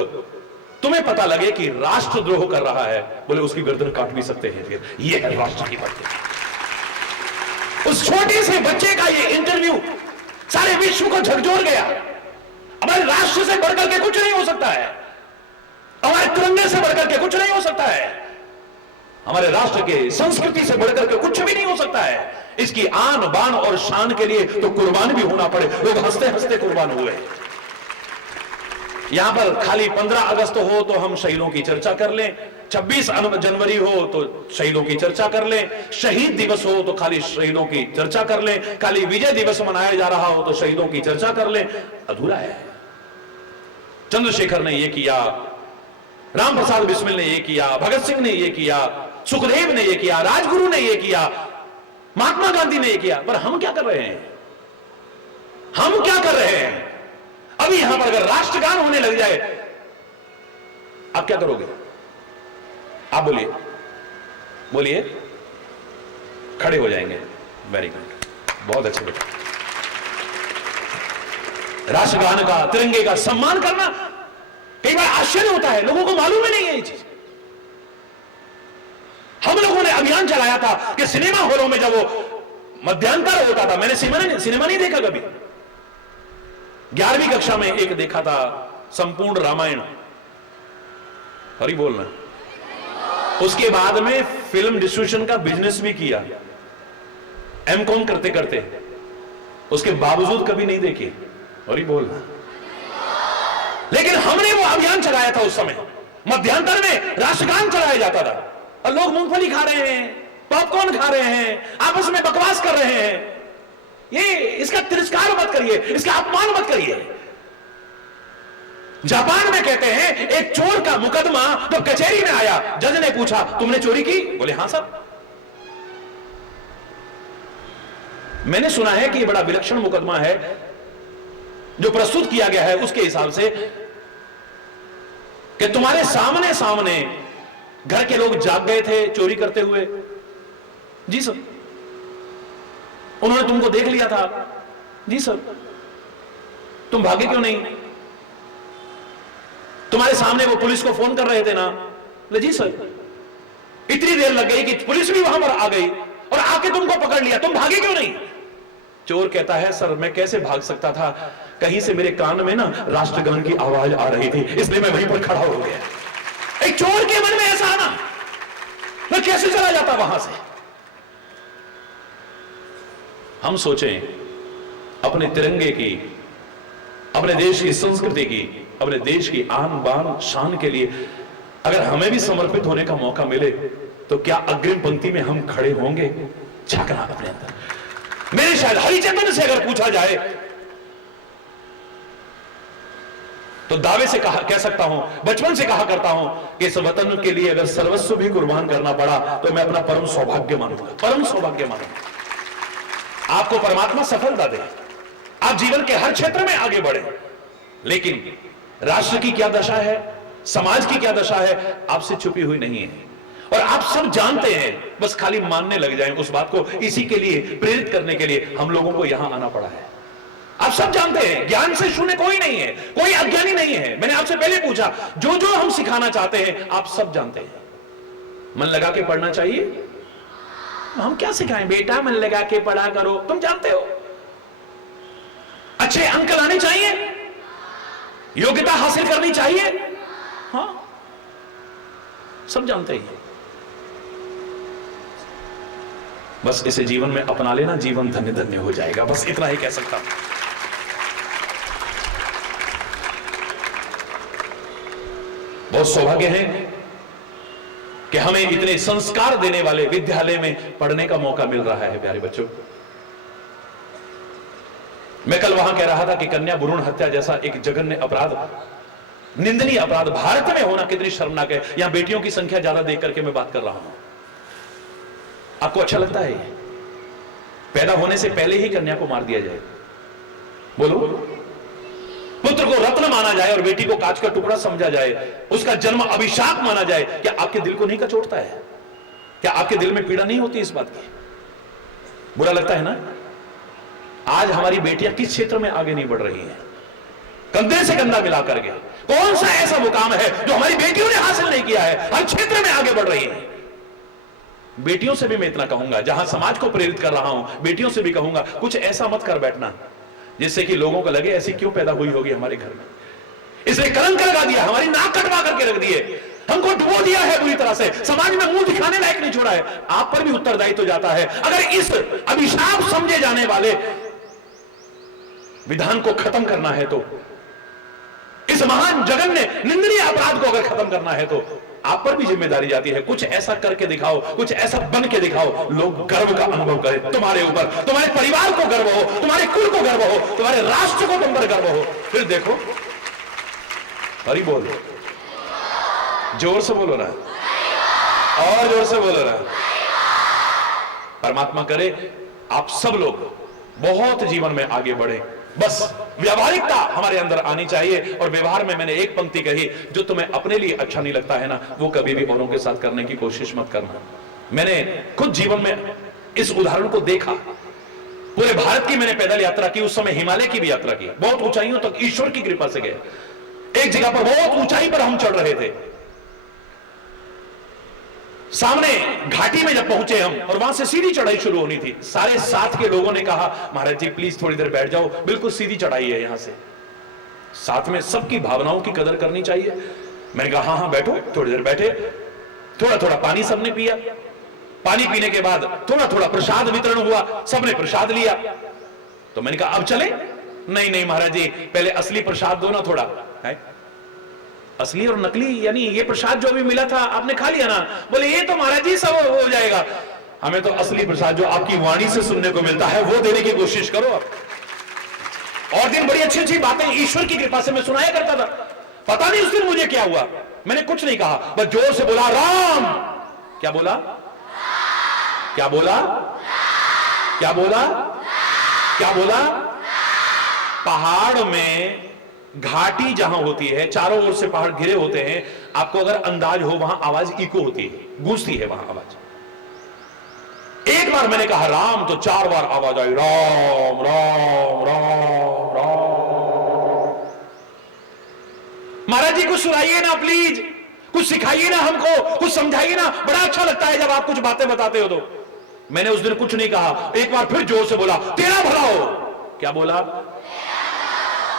तुम्हें पता लगे कि राष्ट्रद्रोह कर रहा है, बोले उसकी गर्दन काट भी सकते हैं। फिर ये है राष्ट्र की भक्ति। उस छोटे से बच्चे का ये इंटरव्यू सारे विश्व को झकझोर गया। हमारे राष्ट्र से बढ़कर के कुछ नहीं हो सकता है, हमारे तिरंगे से बढ़कर के कुछ नहीं हो सकता है, हमारे राष्ट्र के संस्कृति से बढ़कर के कुछ भी नहीं हो सकता है। इसकी आन बान और शान के लिए तो कुर्बान भी होना पड़े। लोग हंसते हंसते कुर्बान हुए। यहां पर खाली 15 अगस्त हो तो हम शहीदों की चर्चा कर लें, 26 जनवरी हो तो शहीदों की चर्चा कर लें, शहीद दिवस हो तो खाली शहीदों की चर्चा कर लें, खाली विजय दिवस मनाया जा रहा हो तो शहीदों की चर्चा कर लें। अधूरा है। चंद्रशेखर ने यह किया, राम प्रसाद बिस्मिल ने यह किया, भगत सिंह ने यह किया, सुखदेव ने यह किया, राजगुरु ने यह किया, महात्मा गांधी ने यह किया। पर हम क्या कर रहे हैं? हम क्या कर रहे हैं? अभी यहां पर अगर राष्ट्रगान होने लग जाए, आप क्या करोगे? आप बोलिए, बोलिए। खड़े हो जाएंगे। वेरी गुड, बहुत अच्छे बेटा। राष्ट्रगान का, तिरंगे का सम्मान करना कई बार आश्चर्य होता है, लोगों को मालूम ही नहीं है ये चीज। हम लोगों ने अभियान चलाया था कि सिनेमा हॉलों में जब वो मध्यांतर होता था, मैंने सिनेमा नहीं देखा कभी। 11वीं कक्षा में एक देखा था, संपूर्ण रामायण। हरी बोलना। उसके बाद में फिल्म डिस्ट्रीब्यूशन का बिजनेस भी किया, एमकॉम करते करते। उसके बावजूद कभी नहीं देखी। हरी बोलना। लेकिन हमने वो अभियान चलाया था उस समय। मध्यांतर में राष्ट्रगान चलाया जाता था और लोग मूंगफली खा रहे हैं, पॉपकॉर्न खा रहे हैं, आपस में बकवास कर रहे हैं। ये इसका तिरस्कार मत करिए, इसका अपमान मत करिए। जापान में कहते हैं एक चोर का मुकदमा तो कचहरी में आया, जज ने पूछा तुमने चोरी की? बोले हां साहब। मैंने सुना है कि यह बड़ा विलक्षण मुकदमा है जो प्रस्तुत किया गया है उसके हिसाब से कि तुम्हारे सामने सामने घर के लोग जाग गए थे चोरी करते हुए। जी सर। उन्होंने तुमको देख लिया था। जी सर। तुम भागे क्यों नहीं? तुम्हारे सामने वो पुलिस को फोन कर रहे थे ना? बोले जी सर। इतनी देर लग गई कि पुलिस भी वहां पर आ गई और आके तुमको पकड़ लिया, तुम भागे क्यों नहीं? चोर कहता है सर मैं कैसे भाग सकता था, कहीं से मेरे कान में ना राष्ट्रगान की आवाज आ रही थी, इसलिए मैं वहीं पर खड़ा हो गया। एक चोर के मन में ऐसा आना, मैं कैसे चला जाता वहां से? हम सोचें अपने तिरंगे की, अपने देश की संस्कृति की, अपने देश की आन बान शान के लिए अगर हमें भी समर्पित होने का मौका मिले तो क्या अग्रिम पंक्ति में हम खड़े होंगे? झांकना अपने अंदर। मेरे शायद हरिचंदन से अगर पूछा जाए तो दावे से कह सकता हूं, बचपन से कहा करता हूं कि इस वतन के लिए अगर सर्वस्व भी कुर्बान करना पड़ा तो मैं अपना परम सौभाग्य मानूंगा, परम सौभाग्य मानूंगा। आपको परमात्मा सफलता दे, आप जीवन के हर क्षेत्र में आगे बढ़े, लेकिन राष्ट्र की क्या दशा है, समाज की क्या दशा है, आपसे छुपी हुई नहीं है और आप सब जानते हैं। बस खाली मानने लग जाएं उस बात को। इसी के लिए, प्रेरित करने के लिए हम लोगों को यहां आना पड़ा है। आप सब जानते हैं, ज्ञान से शून्य कोई नहीं है, कोई अज्ञानी नहीं है। मैंने आपसे पहले पूछा, जो जो हम सिखाना चाहते हैं आप सब जानते हैं। मन लगा के पढ़ना चाहिए। हम क्या सिखाएं? बेटा मन लगा के पढ़ा करो, तुम जानते हो। अच्छे अंक लाने चाहिए, योग्यता हासिल करनी चाहिए, हाँ सब जानते हैं। बस इसे जीवन में अपना लेना, जीवन धन्य धन्य हो जाएगा। बस इतना ही कह सकता हूं। बहुत सौभाग्य है कि हमें इतने संस्कार देने वाले विद्यालय में पढ़ने का मौका मिल रहा है। प्यारे बच्चों, मैं कल वहां कह रहा था कि कन्या भ्रूण हत्या जैसा एक जघन्य अपराध, निंदनीय अपराध भारत में होना कितनी शर्मनाक है। यहां बेटियों की संख्या ज्यादा देख करके मैं बात कर रहा हूं। आपको अच्छा लगता है? पैदा होने से पहले ही कन्या को मार दिया जाए? बोलो। पुत्र को रत्न माना जाए और बेटी को कांच का टुकड़ा समझा जाए, उसका जन्म अभिशाप माना जाए, क्या आपके दिल को नहीं कचोटता है? क्या आपके दिल में पीड़ा नहीं होती इस बात की? बुरा लगता है ना? आज हमारी बेटियां किस क्षेत्र में आगे नहीं बढ़ रही हैं? कंधे से कंधा मिला करके कौन सा ऐसा मुकाम है जो हमारी बेटियों ने हासिल नहीं किया है? हर क्षेत्र में आगे बढ़ रही हैं। बेटियों से भी मैं इतना कहूंगा, जहां समाज को प्रेरित कर रहा हूं, बेटियों से भी कहूंगा, कुछ ऐसा मत कर बैठना जिससे कि लोगों को लगे ऐसी क्यों पैदा हुई होगी हमारे घर में। इसने कलंक लगा दिया, हमारी नाक कटवा करके रख दिए, हमको डुबो दिया है बुरी तरह से, समाज में मुंह दिखाने लायक नहीं छोड़ा है। आप पर भी उत्तरदायित्व तो जाता है। अगर इस अभिशाप समझे जाने वाले विधान को खत्म करना है, तो इस महान जघन्य निंदनीय अपराध को अगर खत्म करना है, तो आप पर भी जिम्मेदारी जाती है। कुछ ऐसा करके दिखाओ, कुछ ऐसा बन के दिखाओ, लोग गर्व का अनुभव करें तुम्हारे ऊपर, तुम्हारे परिवार को गर्व हो, तुम्हारे कुल को गर्व हो, तुम्हारे राष्ट्र को तुम पर गर्व हो। फिर देखो, हरि बोल, जोर से बोलो ना, और जोर से बोलो ना। परमात्मा करे आप सब लोग बहुत जीवन में आगे बढ़े, बस व्यावहारिकता हमारे अंदर आनी चाहिए। और व्यवहार में मैंने एक पंक्ति कही, जो तुम्हें अपने लिए अच्छा नहीं लगता है ना, वो कभी भी औरों के साथ करने की कोशिश मत करना। मैंने खुद जीवन में इस उदाहरण को देखा। पूरे भारत की मैंने पैदल यात्रा की, उस समय हिमालय की भी यात्रा की, बहुत ऊंचाइयों तक ईश्वर की कृपा से गए। एक जगह पर बहुत ऊंचाई पर हम चढ़ रहे थे, सामने घाटी में जब पहुंचे हम, और वहां से सीधी चढ़ाई शुरू होनी थी। सारे साथ के लोगों ने कहा, महाराज जी प्लीज थोड़ी देर बैठ जाओ, बिल्कुल सीधी चढ़ाई है यहां से। साथ में सबकी भावनाओं की कदर करनी चाहिए। मैंने कहा हाँ हाँ बैठो, थोड़ी देर बैठे। थोड़ा थोड़ा पानी सबने पिया, पानी पीने के बाद थोड़ा थोड़ा प्रसाद वितरण हुआ, सबने प्रसाद लिया। तो मैंने कहा अब चले? नहीं नहीं महाराज जी, पहले असली प्रसाद दो ना थोड़ा। है? असली और नकली यानी ये प्रसाद जो अभी मिला था आपने खा लिया ना? बोले ये तो महाराज जी सब हो जाएगा, हमें तो असली प्रसाद जो आपकी वाणी से सुनने को मिलता है वो देने की कोशिश करो आप। और दिन बड़ी अच्छी अच्छी बातें ईश्वर की कृपा से मैं सुनाया करता था। पता नहीं उस दिन मुझे क्या हुआ, मैंने कुछ नहीं कहा, बस जोर से बोला राम। क्या बोला? क्या बोला? क्या बोला? क्या बोला? पहाड़ में घाटी जहां होती है, चारों ओर से पहाड़ घिरे होते हैं, आपको अगर अंदाज हो वहां आवाज इको होती है, गूंजती है वहां आवाज। एक बार मैंने कहा राम, तो 4 बार आवाज आई राम राम राम राम। महाराज जी कुछ सुनाइए ना प्लीज, कुछ सिखाइए ना हमको, कुछ समझाइए ना, बड़ा अच्छा लगता है जब आप कुछ बातें बताते हो। तो मैंने उस दिन कुछ नहीं कहा, एक बार फिर जोर से बोला तेरा भला हो। क्या बोला?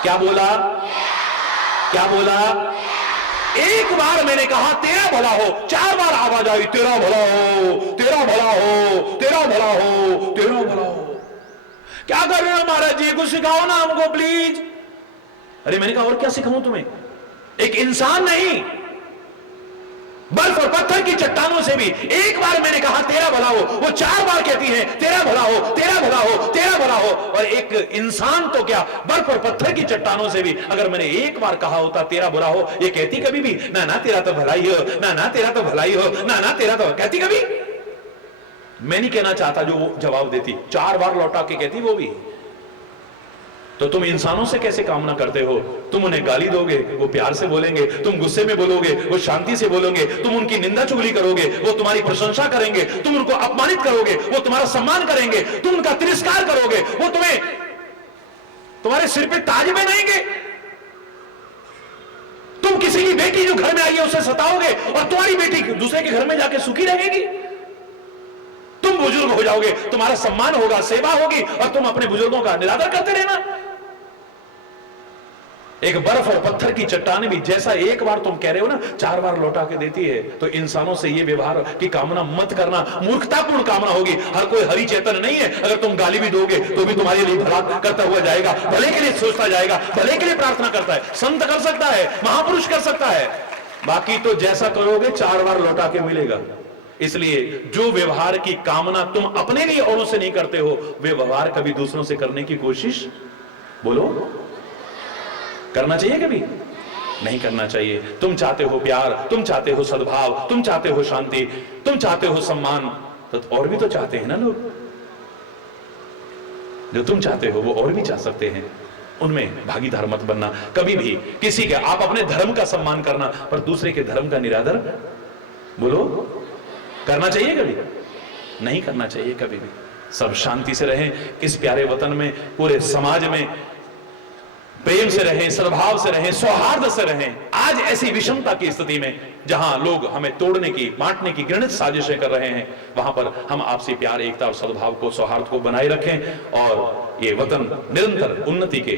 क्या बोला? क्या बोला? एक बार मैंने कहा तेरा भला हो, 4 बार आवाज आई तेरा भला हो, तेरा भला हो, तेरा भला हो, तेरा भला हो। क्या कर रहे हो महाराज जी, कुछ सिखाओ ना हमको प्लीज। अरे मैंने कहा और क्या सिखाऊं तुम्हें? एक इंसान नहीं, बर्फ और पत्थर की चट्टानों से भी एक बार मैंने कहा तेरा भला हो, वो 4 बार कहती है तेरा भला हो, तेरा भला हो, तेरा भला हो। और एक इंसान तो क्या, बर्फ और पत्थर की चट्टानों से भी अगर मैंने एक बार कहा होता तेरा बुरा हो, ये कहती कभी भी ना ना तेरा तो भलाई हो, ना ना तेरा तो भलाई हो, ना ना तेरा तो, कहती कभी? मैं नहीं कहना चाहता जो वो जवाब देती, 4 बार लौटा के कहती वो भी। तो तुम इंसानों से कैसे कामना करते हो? तुम उन्हें गाली दोगे, वो प्यार से बोलेंगे, तुम गुस्से में बोलोगे, वो शांति से बोलोगे, तुम उनकी निंदा चुगली करोगे, वो तुम्हारी प्रशंसा करेंगे, तुम उनको अपमानित करोगे, वो तुम्हारा सम्मान करेंगे, तुम उनका तिरस्कार करोगे, वो तुम्हें तुम्हारे सिर पे ताज पहनाएंगे। तुम किसी की बेटी जो घर में आई है उसे सताओगे और तुम्हारी बेटी दूसरे के घर में जाके सुखी रहेगी। तुम बुजुर्ग हो जाओगे, तुम्हारा सम्मान होगा, सेवा होगी, और तुम अपने बुजुर्गों का निरादर करते रहना। एक बर्फ और पत्थर की चट्टान भी जैसा एक बार तुम कह रहे हो ना 4 बार लौटा के देती है। तो इंसानों से ये व्यवहार की कामना मत करना, मूर्खतापूर्ण कामना होगी। हर कोई हरि चेतन नहीं है, अगर तुम गाली भी दोगे तो भी तुम्हारे लिए भला करता हुआ जाएगा, भले के लिए सोचता जाएगा, भले के लिए प्रार्थना करता है। संत कर सकता है, महापुरुष कर सकता है, बाकी तो जैसा करोगे 4 बार लौटा के मिलेगा। इसलिए जो व्यवहार की कामना तुम अपने लिए औरों से नहीं करते हो, वे व्यवहार कभी दूसरों से करने की कोशिश, बोलो, करना चाहिए? कभी नहीं करना चाहिए। तुम चाहते हो प्यार, तुम चाहते हो सद्भाव, तुम चाहते हो शांति, तुम चाहते हो सम्मान, तो और भी तो चाहते हैं ना लोग। जो तुम चाहते हो वो और भी चाह सकते हैं, उनमें भागीदार मत बनना कभी भी। किसी के, आप अपने धर्म का सम्मान करना, पर दूसरे के धर्म का निरादर बोलो करना चाहिए कभी? नहीं करना चाहिए कभी भी। सब शांति से रहें इस प्यारे वतन में, पूरे समाज में प्रेम से रहें, सद्भाव से रहें, सौहार्द से रहें। आज ऐसी विषमता की स्थिति में जहां लोग हमें तोड़ने की, बांटने की घृणित साजिशें कर रहे हैं, वहां पर हम आपसी प्यार, एकता और सद्भाव को, सौहार्द को बनाए रखें और ये वतन निरंतर उन्नति के,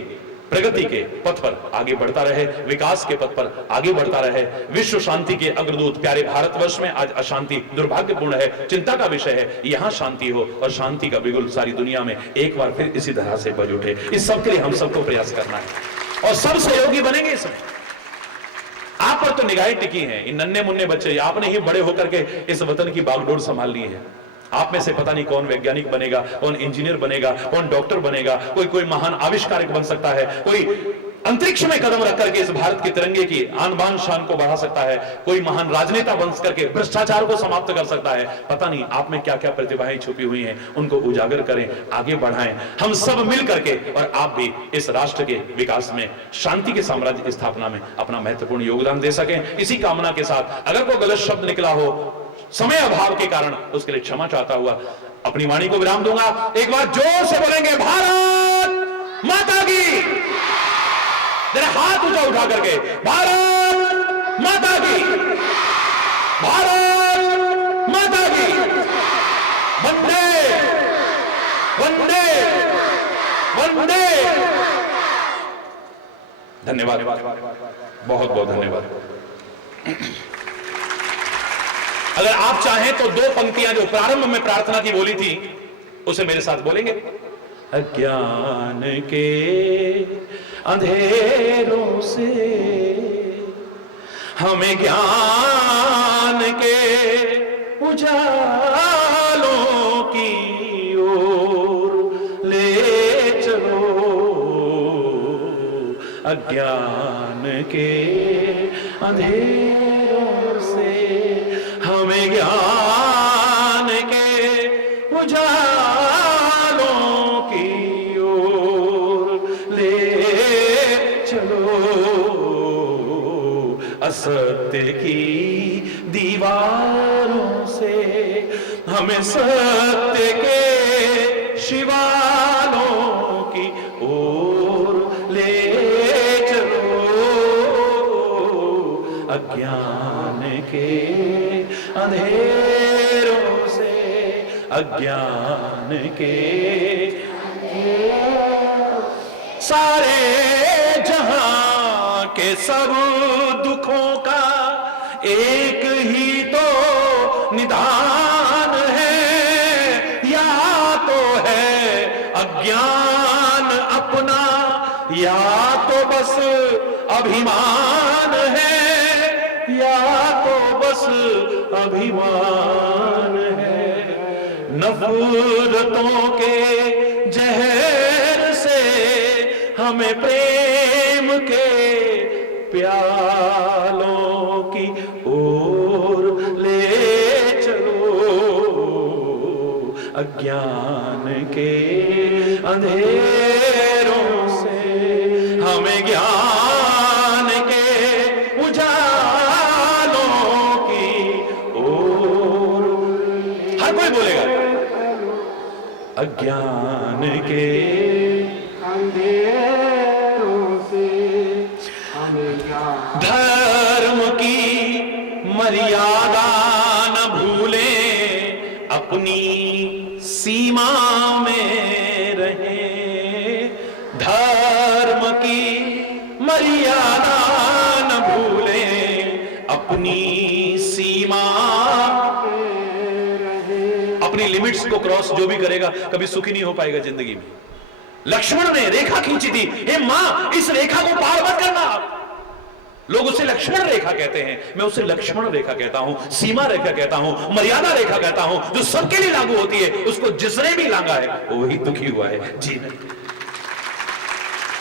प्रगति के पथ पर आगे बढ़ता रहे, विकास के पथ पर आगे बढ़ता रहे। विश्व शांति के अग्रदूत प्यारे भारतवर्ष में आज अशांति दुर्भाग्यपूर्ण है, चिंता का विषय है। यहां शांति हो और शांति का बिगुल सारी दुनिया में एक बार फिर इसी तरह से बज उठे। इस सब के लिए हम सबको प्रयास करना है और सब सहयोगी बनेंगे इसमें। आप पर तो निगाहें टिकी हैं, इन नन्हे मुन्ने बच्चे, आपने ही बड़े होकर के इस वतन की बागडोर संभाल ली है। आप में से पता नहीं कौन वैज्ञानिक बनेगा, कौन इंजीनियर बनेगा, कौन डॉक्टर बनेगा, कोई महान आविष्कारक बन सकता है, कोई अंतरिक्ष में कदम रख करके इस भारत के तिरंगे की आन बान शान को बढ़ा सकता है, कोई महान राजनेता बन करके भ्रष्टाचार को समाप्त कर सकता है। पता नहीं आप में क्या क्या प्रतिभाएं छुपी हुई हैं, उनको उजागर करें, आगे बढ़ाएं, हम सब मिल करके, और आप भी इस राष्ट्र के विकास में, शांति के साम्राज्य की स्थापना में अपना महत्वपूर्ण योगदान दे सकें। इसी कामना के साथ अगर कोई गलत शब्द निकला हो समय अभाव के कारण, उसके लिए क्षमा चाहता हुआ अपनी वाणी को विराम दूंगा। एक बार जोर से बोलेंगे भारत माता की, जरा हाथ ऊंचा उठा करके, भारत माता की, भारत माता की, वंदे वंदे वंदे। धन्यवाद, बहुत बहुत धन्यवाद। अगर आप चाहें तो दो पंक्तियां जो प्रारंभ में प्रार्थना की बोली थी उसे मेरे साथ बोलेंगे। अज्ञान के अंधेरों से हमें ज्ञान के उजालों की ओर ले चलो, अज्ञान के अंधेरों से हमें ज्ञान के उजालों की ओर ले चलो, असत्य की दीवारों से हमें सत्य के शिवालों की ओर ले चलो, अज्ञान के अंधेरों से, अज्ञान के सारे जहां के सब दुखों का एक ही तो निदान है, या तो है अज्ञान अपना, या तो बस अभिमान है, या तो बस अभिमान है। नफरतों के जहर से हमें प्रेम के प्यालों की ओर ले चलो, अज्ञान के अंधेरों से हमें ज्ञान के उजालों की ओर, हर कोई बोलेगा, अज्ञान के अंधेरों से हमें ज्ञान, धर्म की मर्यादा न भूलें, अपनी सीमा में रहें, धर्म की मर्यादा न भूलें, अपनी सीमा, अपनी लिमिट्स को क्रॉस जो भी करेगा कभी सुखी नहीं हो पाएगा जिंदगी में। लक्ष्मण ने रेखा खींची थी, हे मां इस रेखा को पार मत करना। लोग उसे लक्ष्मण रेखा कहते हैं, मैं उसे लक्ष्मण रेखा कहता हूं, सीमा रेखा कहता हूं, मर्यादा रेखा कहता हूं, जो सबके लिए लागू होती है। उसको जिसने भी लांगा है वो वही दुखी हुआ है जी।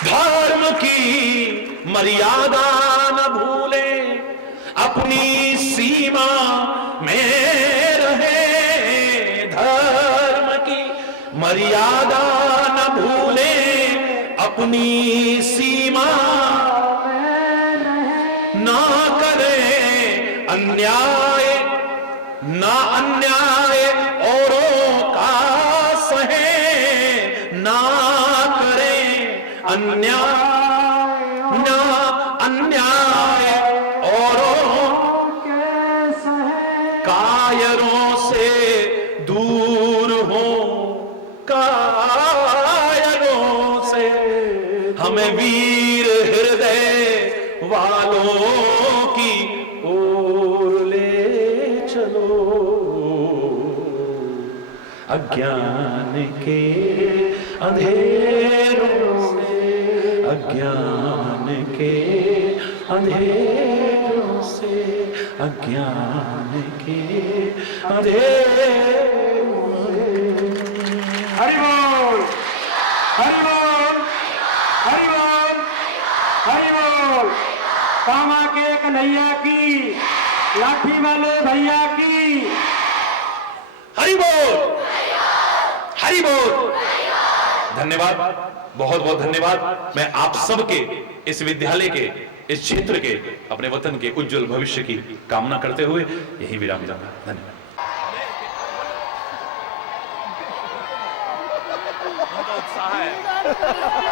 धर्म की मर्यादा न भूले, अपनी सीमा में रहे, धर्म की मर्यादा न भूले अपनी सीमा, ना करें अन्याय, ना अन्याय औरों का सहे, ना करें अन्याय, ना अन्याय औरों के सहे, कायरों से दूर हो, कायरों से हमें वीर हृदय वालों की ओर ले चलो, अज्ञान के अंधेरों से, अज्ञान के अंधेरों से, अज्ञान के अंधेरों से। हरि बोल, हरि बोल, हरि बोल, हरि बोल। कामा के कन्हैया की, लाठी वाले भैया की। हरि बोल, हरि बोल। धन्यवाद, बहुत बहुत धन्यवाद। मैं आप सबके, इस विद्यालय के, इस क्षेत्र के, अपने वतन के उज्जवल भविष्य की कामना करते हुए यही विराम दूंगा। धन्यवाद। उत्साह है।